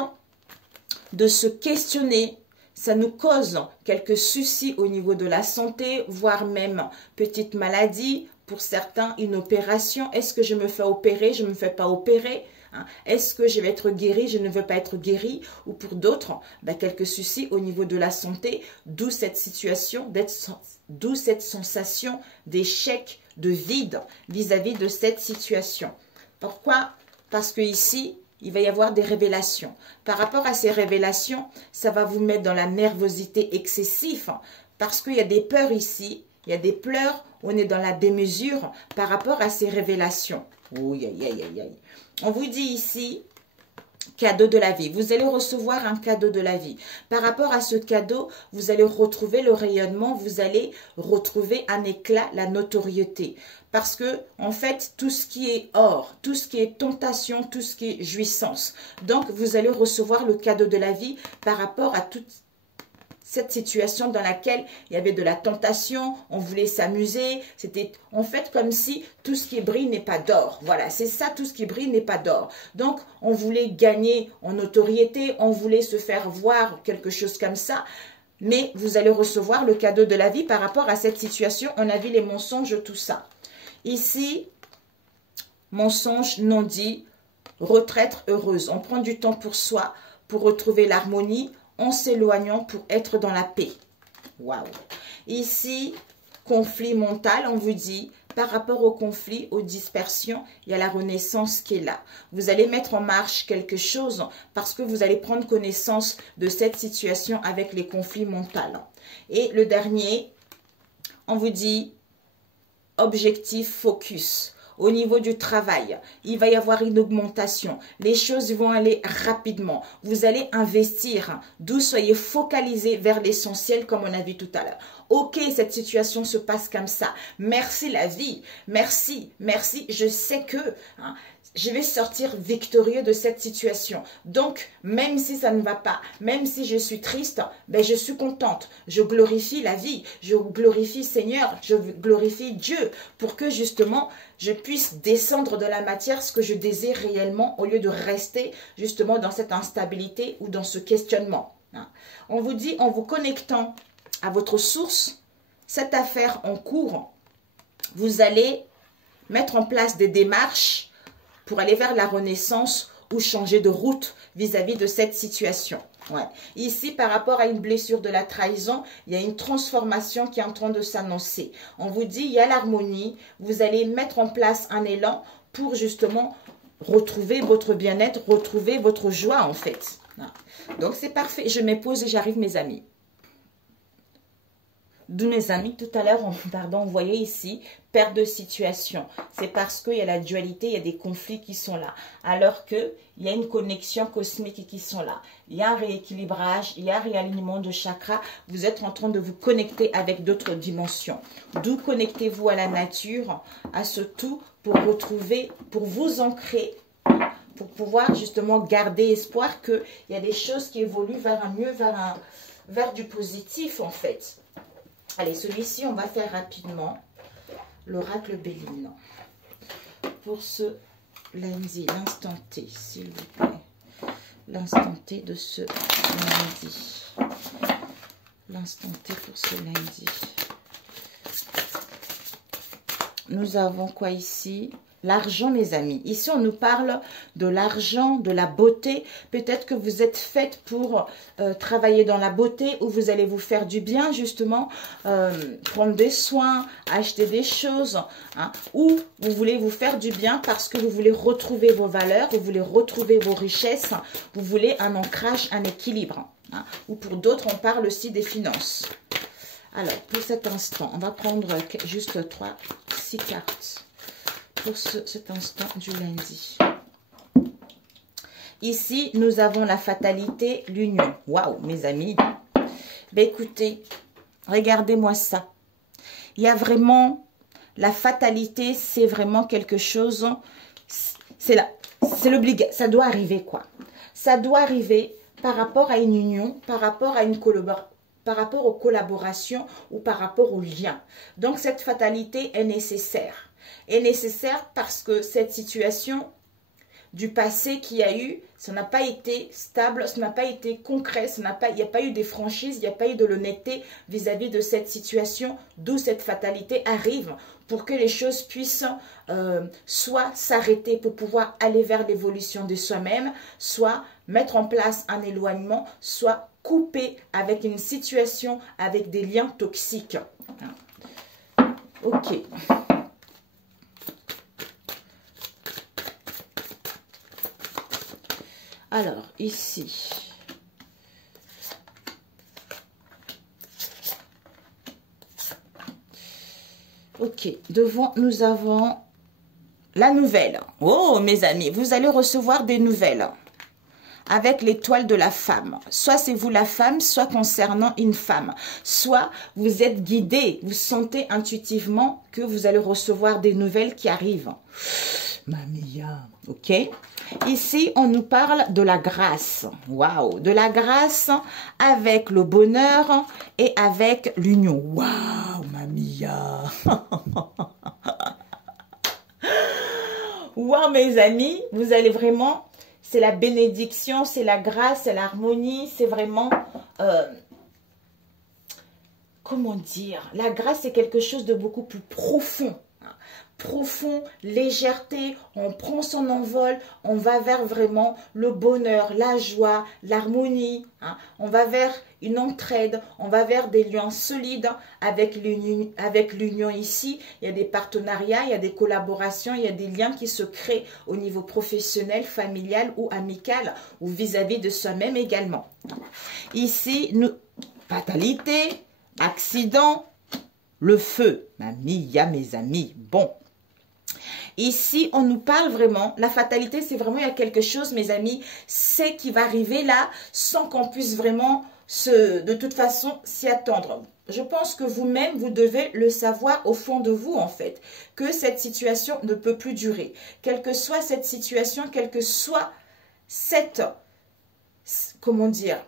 de se questionner, ça nous cause quelques soucis au niveau de la santé, voire même petite maladie. Pour certains, une opération. Est-ce que je me fais opérer? Je ne me fais pas opérer. Est-ce que je vais être guéri? Je ne veux pas être guéri. Ou pour d'autres, quelques soucis au niveau de la santé. D'où cette situation, d'où cette sensation d'échec, de vide vis-à-vis de cette situation. Pourquoi? Parce que ici, il va y avoir des révélations. Par rapport à ces révélations, ça va vous mettre dans la nervosité excessive. Parce qu'il y a des peurs ici. Il y a des pleurs, on est dans la démesure par rapport à ces révélations. Oui, aïe, aïe, aïe, aïe. On vous dit ici, cadeau de la vie. Vous allez recevoir un cadeau de la vie. Par rapport à ce cadeau, vous allez retrouver le rayonnement, vous allez retrouver un éclat, la notoriété. Parce que, en fait, tout ce qui est or, tout ce qui est tentation, tout ce qui est jouissance. Donc, vous allez recevoir le cadeau de la vie par rapport à toute cette situation dans laquelle il y avait de la tentation, on voulait s'amuser, c'était en fait comme si tout ce qui brille n'est pas d'or. Voilà, c'est ça, tout ce qui brille n'est pas d'or. Donc, on voulait gagner en notoriété, on voulait se faire voir, quelque chose comme ça, mais vous allez recevoir le cadeau de la vie par rapport à cette situation. On a vu les mensonges, tout ça. Ici, mensonge non dit, retraite heureuse. On prend du temps pour soi, pour retrouver l'harmonie, en s'éloignant pour être dans la paix. Waouh! Ici, conflit mental, on vous dit, par rapport au conflit, aux dispersions, il y a la renaissance qui est là. Vous allez mettre en marche quelque chose parce que vous allez prendre connaissance de cette situation avec les conflits mentaux. Et le dernier, on vous dit, objectif, focus. Au niveau du travail, il va y avoir une augmentation. Les choses vont aller rapidement. Vous allez investir. D'où soyez focalisé vers l'essentiel comme on a vu tout à l'heure. Ok, cette situation se passe comme ça. Merci la vie. Merci, merci. Je sais que je vais sortir victorieux de cette situation. Donc, même si ça ne va pas, même si je suis triste, je suis contente. Je glorifie la vie. Je glorifie Seigneur. Je glorifie Dieu pour que justement, je puisse descendre de la matière ce que je désire réellement au lieu de rester justement dans cette instabilité ou dans ce questionnement. On vous dit, en vous connectant à votre source, cette affaire en cours, vous allez mettre en place des démarches pour aller vers la renaissance ou changer de route vis-à-vis de cette situation. Ouais. Ici, par rapport à une blessure de la trahison, il y a une transformation qui est en train de s'annoncer. On vous dit, il y a l'harmonie, vous allez mettre en place un élan pour justement retrouver votre bien-être, retrouver votre joie en fait. Donc c'est parfait, je me pose et j'arrive mes amis. D'où mes amis, tout à l'heure, on voyait ici, perte de situation. C'est parce qu'il y a la dualité, il y a des conflits qui sont là. Alors qu'il y a une connexion cosmique qui sont là. Il y a un rééquilibrage, il y a un réalignement de chakras. Vous êtes en train de vous connecter avec d'autres dimensions. D'où connectez-vous à la nature, à ce tout, pour retrouver, pour vous ancrer, pour pouvoir justement garder espoir qu'il y a des choses qui évoluent vers un mieux, vers du positif en fait. Allez, celui-ci, on va faire rapidement l'oracle Béline. Pour ce lundi, l'instant T, s'il vous plaît. L'instant T de ce lundi. L'instant T pour ce lundi. Nous avons quoi ici? L'argent, mes amis. Ici, on nous parle de l'argent, de la beauté. Peut-être que vous êtes faite pour travailler dans la beauté, où vous allez vous faire du bien, justement, prendre des soins, acheter des choses, hein, ou vous voulez vous faire du bien parce que vous voulez retrouver vos valeurs, vous voulez retrouver vos richesses, vous voulez un ancrage, un équilibre. Hein, ou pour d'autres, on parle aussi des finances. Alors, pour cet instant, on va prendre juste 6 cartes. Pour cet instant du lundi. Ici, nous avons la fatalité, l'union. Waouh, mes amis. Ben écoutez, regardez-moi ça. Il y a vraiment, la fatalité, c'est vraiment quelque chose, c'est l'obligatoire, ça doit arriver quoi. Ça doit arriver par rapport à une union, par rapport à une collaboration, par rapport aux collaborations ou par rapport aux liens. Donc, cette fatalité est nécessaire. Est nécessaire parce que cette situation du passé qu'il y a eu, ça n'a pas été stable, ça n'a pas été concret, il n'y a pas eu des franchises, il n'y a pas eu de l'honnêteté vis-à-vis de cette situation, d'où cette fatalité arrive pour que les choses puissent soit s'arrêter pour pouvoir aller vers l'évolution de soi-même, soit mettre en place un éloignement, soit couper avec une situation, avec des liens toxiques. Ok. Alors, ici, ok, devant, nous avons la nouvelle. Oh, mes amis, vous allez recevoir des nouvelles avec l'étoile de la femme. Soit c'est vous la femme, soit concernant une femme. Soit vous êtes guidé, vous sentez intuitivement que vous allez recevoir des nouvelles qui arrivent. Mamia, ok. Ici, on nous parle de la grâce. Waouh, de la grâce avec le bonheur et avec l'union. Waouh, mamia. Waouh, mes amis, vous allez vraiment, c'est la bénédiction, c'est la grâce, c'est l'harmonie, c'est vraiment, comment dire, la grâce, c'est quelque chose de beaucoup plus profond. Profond, légèreté, on prend son envol, on va vers vraiment le bonheur, la joie, l'harmonie, hein. On va vers une entraide, on va vers des liens solides avec l'union ici. Il y a des partenariats, il y a des collaborations, il y a des liens qui se créent au niveau professionnel, familial ou amical ou vis-à-vis de soi-même également. Ici, fatalité, accident, le feu, mamie, mes amis, bon. Ici, on nous parle vraiment, la fatalité, c'est vraiment, il y a quelque chose, mes amis, c'est qui va arriver là, sans qu'on puisse vraiment, de toute façon, s'y attendre. Je pense que vous-même, vous devez le savoir au fond de vous, en fait, que cette situation ne peut plus durer. Quelle que soit cette situation, quelle que soit cette, comment dire,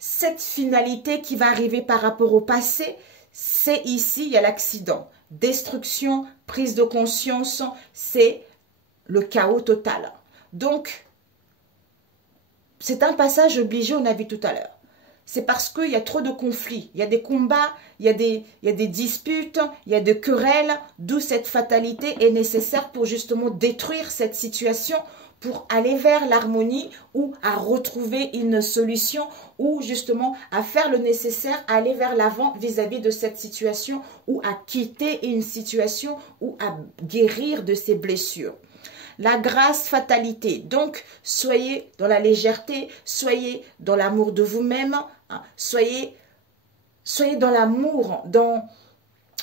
cette finalité qui va arriver par rapport au passé, c'est ici, il y a l'accident. Destruction, prise de conscience, c'est le chaos total. Donc, c'est un passage obligé, on a vu tout à l'heure. C'est parce qu'il y a trop de conflits, il y a des combats, il y a des disputes, il y a des querelles, d'où cette fatalité est nécessaire pour justement détruire cette situation, pour aller vers l'harmonie ou à retrouver une solution ou justement à faire le nécessaire, à aller vers l'avant vis-à-vis de cette situation ou à quitter une situation ou à guérir de ses blessures. La grâce, fatalité. Donc, soyez dans la légèreté, soyez dans l'amour de vous-même, hein, soyez dans l'amour, dans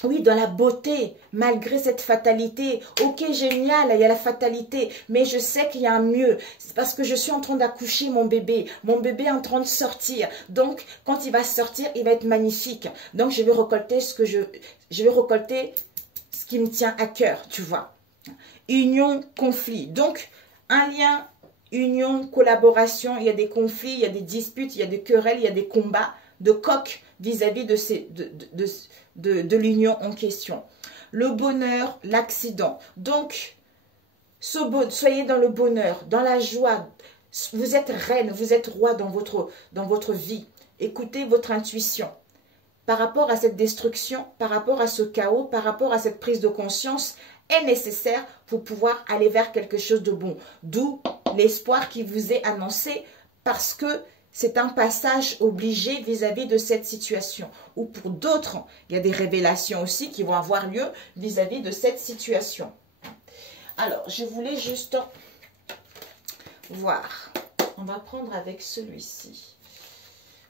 la beauté, malgré cette fatalité. Ok, génial, il y a la fatalité, mais je sais qu'il y a un mieux. C'est parce que je suis en train d'accoucher mon bébé. Mon bébé est en train de sortir. Donc, quand il va sortir, il va être magnifique. Donc, je vais récolter je vais récolter ce qui me tient à cœur, tu vois. Union, conflit. Donc, un lien, union, collaboration, il y a des conflits, il y a des disputes, il y a des querelles, il y a des combats de coq vis-à-vis de l'union en question. Le bonheur, l'accident. Donc, soyez dans le bonheur, dans la joie. Vous êtes reine, vous êtes roi dans votre vie. Écoutez votre intuition. Par rapport à cette destruction, par rapport à ce chaos, par rapport à cette prise de conscience, est nécessaire pour pouvoir aller vers quelque chose de bon. D'où l'espoir qui vous est annoncé parce que c'est un passage obligé vis-à-vis de cette situation. Ou pour d'autres, il y a des révélations aussi qui vont avoir lieu vis-à-vis de cette situation. Alors, je voulais juste voir. On va prendre avec celui-ci.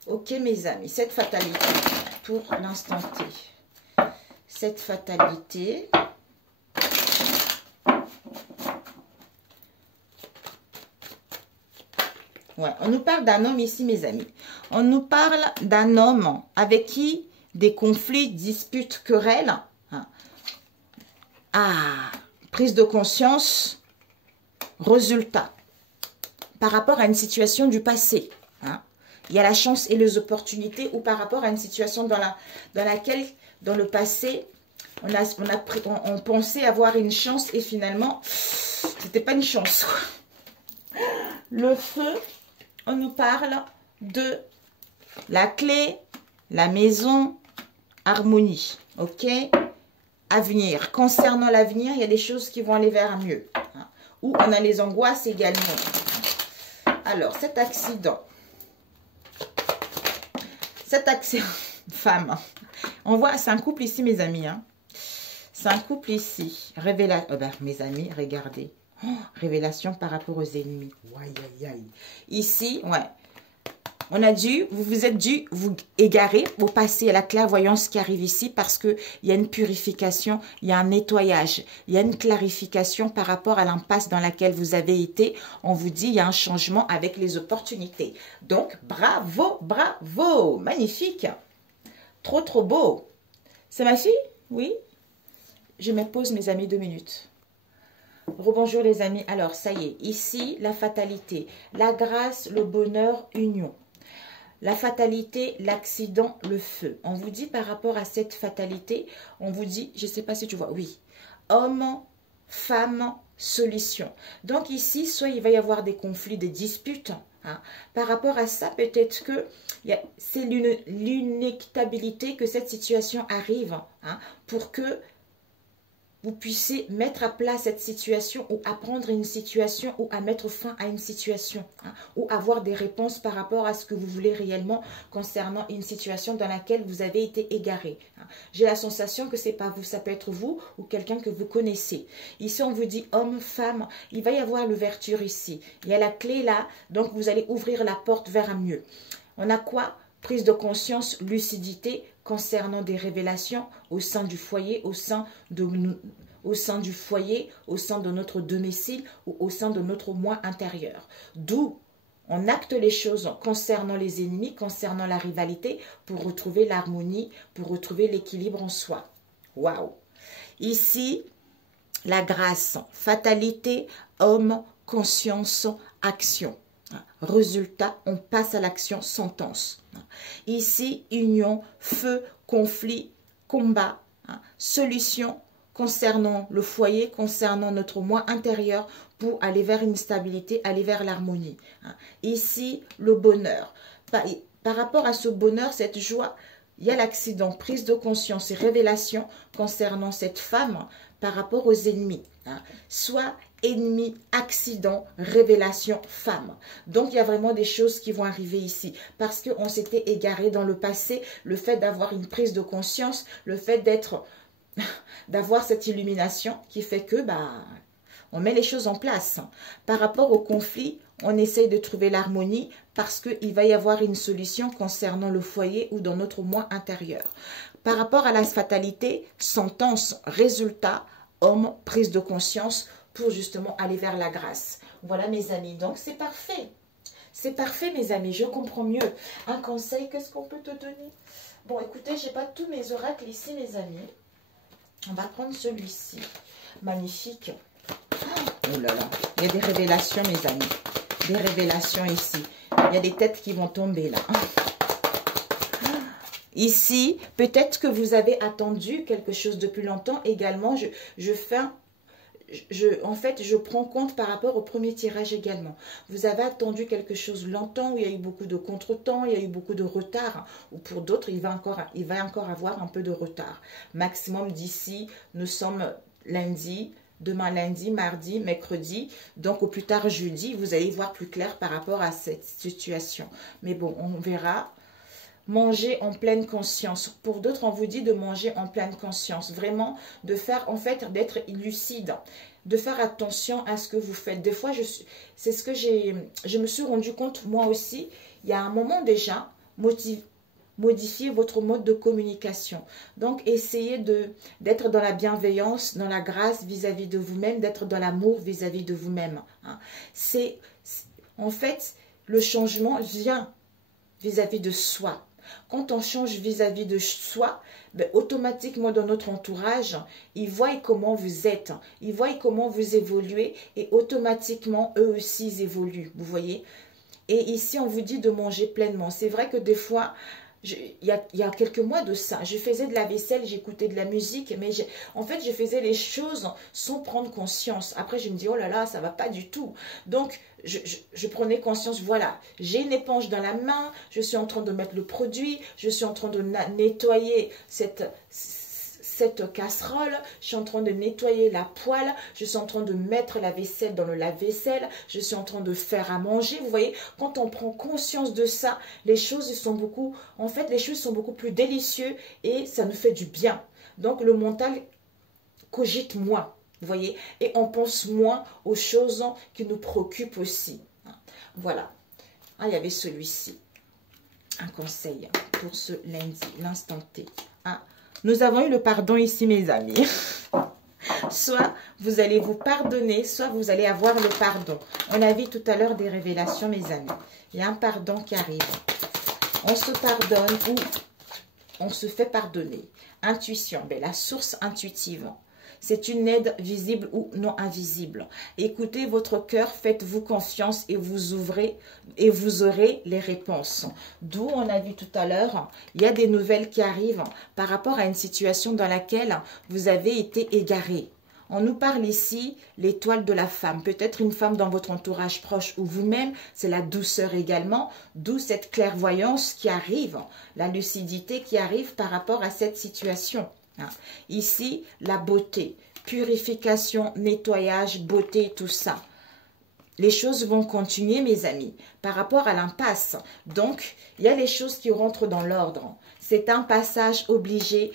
Ok, mes amis, cette fatalité pour l'instant T. Cette fatalité. Ouais, on nous parle d'un homme ici, mes amis. On nous parle d'un homme avec qui des conflits, disputes, querelles. Hein. Ah, prise de conscience, résultat. Par rapport à une situation du passé. Hein. Il y a la chance et les opportunités ou par rapport à une situation dans laquelle, dans le passé, on pensait avoir une chance et finalement, c'était pas une chance. Le feu, on nous parle de la clé, la maison, harmonie. Ok? Avenir. Concernant l'avenir, il y a des choses qui vont aller vers mieux. Hein. Ou on a les angoisses également. Alors, cet accident, femme, on voit, c'est un couple ici, mes amis. Hein. C'est un couple ici. Révélation, oh ben, mes amis, regardez. Oh, révélation par rapport aux ennemis. Aïe, aïe, aïe. Ici, ouais. On a dû, vous vous êtes dû vous égarer, vous passer à la clairvoyance qui arrive ici parce qu'il y a une purification, il y a un nettoyage, il y a une clarification par rapport à l'impasse dans laquelle vous avez été. On vous dit, il y a un changement avec les opportunités. Donc, bravo, bravo, magnifique. Trop, trop beau. C'est ma fille? Oui. Je me pose, mes amis, 2 minutes. Rebonjour les amis. Alors, ça y est, ici, la fatalité, la grâce, le bonheur, union. La fatalité, l'accident, le feu. On vous dit par rapport à cette fatalité, on vous dit, je ne sais pas si tu vois, oui, homme, femme, solution. Donc ici, soit il va y avoir des conflits, des disputes. Hein. Par rapport à ça, peut-être que c'est l'inéquitabilité que cette situation arrive hein, pour que vous puissiez mettre à plat cette situation ou apprendre une situation ou à mettre fin à une situation hein, ou avoir des réponses par rapport à ce que vous voulez réellement concernant une situation dans laquelle vous avez été égaré. Hein. J'ai la sensation que c'est pas vous, ça peut être vous ou quelqu'un que vous connaissez. Ici, on vous dit homme, femme, il va y avoir l'ouverture ici. Il y a la clé là, donc vous allez ouvrir la porte vers un mieux. On a quoi? Prise de conscience, lucidité concernant des révélations au sein du foyer, au sein de notre domicile ou au sein de notre moi intérieur. D'où on acte les choses concernant les ennemis, concernant la rivalité pour retrouver l'harmonie, pour retrouver l'équilibre en soi. Waouh! Ici, la grâce, fatalité, homme, conscience, action. Résultat, on passe à l'action, sentence. Ici, union, feu, conflit, combat, solution concernant le foyer, concernant notre moi intérieur pour aller vers une stabilité, aller vers l'harmonie. Ici, le bonheur. Par rapport à ce bonheur, cette joie, il y a l'accident, prise de conscience et révélation concernant cette femme par rapport aux ennemis. Soit ennemi, accident, révélation, femme. Donc, il y a vraiment des choses qui vont arriver ici. Parce qu'on s'était égaré dans le passé, le fait d'avoir une prise de conscience, le fait d'avoir cette illumination qui fait que, on met les choses en place. Par rapport au conflit, on essaye de trouver l'harmonie parce qu'il va y avoir une solution concernant le foyer ou dans notre moi intérieur. Par rapport à la fatalité, sentence, résultat, homme, prise de conscience pour justement aller vers la grâce. Voilà mes amis, donc c'est parfait. C'est parfait mes amis, je comprends mieux. Un conseil, qu'est-ce qu'on peut te donner? Bon écoutez, j'ai pas tous mes oracles ici mes amis. On va prendre celui-ci. Magnifique. Oh là là, il y a des révélations mes amis. Des révélations ici. Il y a des têtes qui vont tomber là. Ici, peut-être que vous avez attendu quelque chose depuis longtemps. Également, en fait, je prends compte par rapport au premier tirage également. Vous avez attendu quelque chose longtemps où il y a eu beaucoup de contretemps, il y a eu beaucoup de retard. Ou pour d'autres, il va encore avoir un peu de retard. Maximum d'ici, nous sommes lundi, demain lundi, mardi, mercredi, donc au plus tard jeudi, vous allez voir plus clair par rapport à cette situation. Mais bon, on verra. Manger en pleine conscience. Pour d'autres, on vous dit de manger en pleine conscience. Vraiment, de faire, en fait, d'être lucide. De faire attention à ce que vous faites. Des fois, c'est ce que je me suis rendu compte, moi aussi, il y a un moment déjà, modifier votre mode de communication. Donc, essayez d'être dans la bienveillance, dans la grâce vis-à-vis de vous-même, d'être dans l'amour vis-à-vis de vous-même. Hein. En fait, le changement vient vis-à-vis de soi. Quand on change vis-à-vis de soi, ben, automatiquement dans notre entourage, ils voient comment vous êtes, ils voient comment vous évoluez et automatiquement, eux aussi, ils évoluent, vous voyez. Et ici, on vous dit de manger pleinement. C'est vrai que des fois, il y a quelques mois de ça, je faisais de la vaisselle, j'écoutais de la musique, mais en fait, je faisais les choses sans prendre conscience. Après, je me dis, oh là là, ça va pas du tout. Donc, je prenais conscience, voilà, j'ai une éponge dans la main, je suis en train de mettre le produit, je suis en train de nettoyer cette casserole, je suis en train de nettoyer la poêle, je suis en train de mettre la vaisselle dans le lave-vaisselle, je suis en train de faire à manger. Vous voyez, quand on prend conscience de ça, les choses sont beaucoup, en fait, les choses sont beaucoup plus délicieuses et ça nous fait du bien. Donc, le mental cogite moins, vous voyez, et on pense moins aux choses qui nous préoccupent aussi. Voilà. Ah, il y avait celui-ci. Un conseil pour ce lundi, l'instant T. Ah, nous avons eu le pardon ici, mes amis. Soit vous allez vous pardonner, soit vous allez avoir le pardon. On a vu tout à l'heure des révélations, mes amis. Il y a un pardon qui arrive. On se pardonne ou on se fait pardonner. Intuition, ben, la source intuitive. C'est une aide visible ou non invisible. Écoutez votre cœur, faites-vous confiance et vous ouvrez et vous aurez les réponses. D'où on a vu tout à l'heure, il y a des nouvelles qui arrivent par rapport à une situation dans laquelle vous avez été égaré. On nous parle ici l'étoile de la femme. Peut-être une femme dans votre entourage proche ou vous-même. C'est la douceur également. D'où cette clairvoyance qui arrive, la lucidité qui arrive par rapport à cette situation. Ici, la beauté, purification, nettoyage, beauté, tout ça. Les choses vont continuer, mes amis, par rapport à l'impasse. Donc, il y a les choses qui rentrent dans l'ordre. C'est un passage obligé.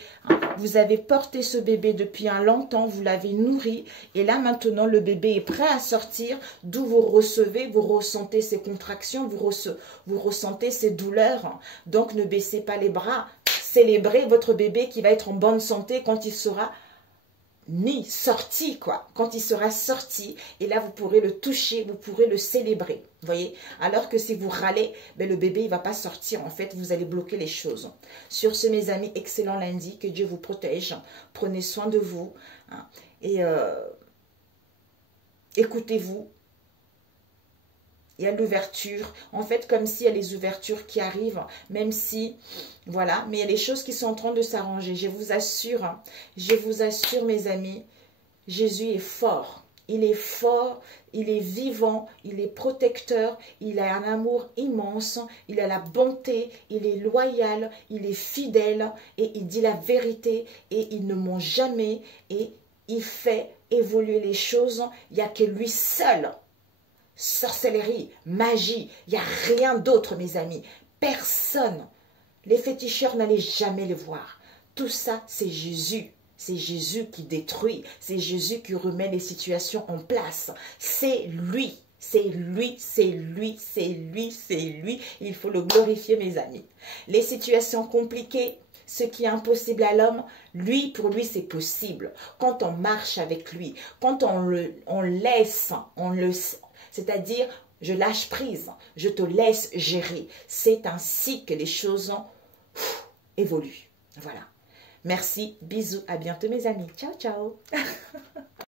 Vous avez porté ce bébé depuis un longtemps, vous l'avez nourri. Et là, maintenant, le bébé est prêt à sortir. D'où vous recevez, vous ressentez ces contractions, vous ressentez ces douleurs. Donc, ne baissez pas les bras. Célébrez votre bébé qui va être en bonne santé quand il sera sorti, quoi. Quand il sera sorti, et là, vous pourrez le toucher, vous pourrez le célébrer, vous voyez. Alors que si vous râlez, ben, le bébé, il ne va pas sortir, en fait, vous allez bloquer les choses. Sur ce, mes amis, excellent lundi, que Dieu vous protège, prenez soin de vous, hein, et écoutez-vous. Il y a l'ouverture, en fait, comme s'il y a les ouvertures qui arrivent, même si, voilà, mais il y a les choses qui sont en train de s'arranger. Je vous assure, mes amis, Jésus est fort. Il est fort, il est vivant, il est protecteur, il a un amour immense, il a la bonté, il est loyal, il est fidèle et il dit la vérité et il ne ment jamais et il fait évoluer les choses. Il n'y a que lui seul. Sorcellerie, magie, il n'y a rien d'autre, mes amis. Personne. Les féticheurs, n'allez jamais les voir. Tout ça, c'est Jésus. C'est Jésus qui détruit. C'est Jésus qui remet les situations en place. C'est lui. C'est lui, c'est lui, c'est lui, c'est lui. Il faut le glorifier, mes amis. Les situations compliquées, ce qui est impossible à l'homme, lui, pour lui, c'est possible. Quand on marche avec lui, quand on laisse, c'est-à-dire, je lâche prise, je te laisse gérer. C'est ainsi que les choses évoluent. Voilà. Merci, bisous, à bientôt mes amis. Ciao, ciao.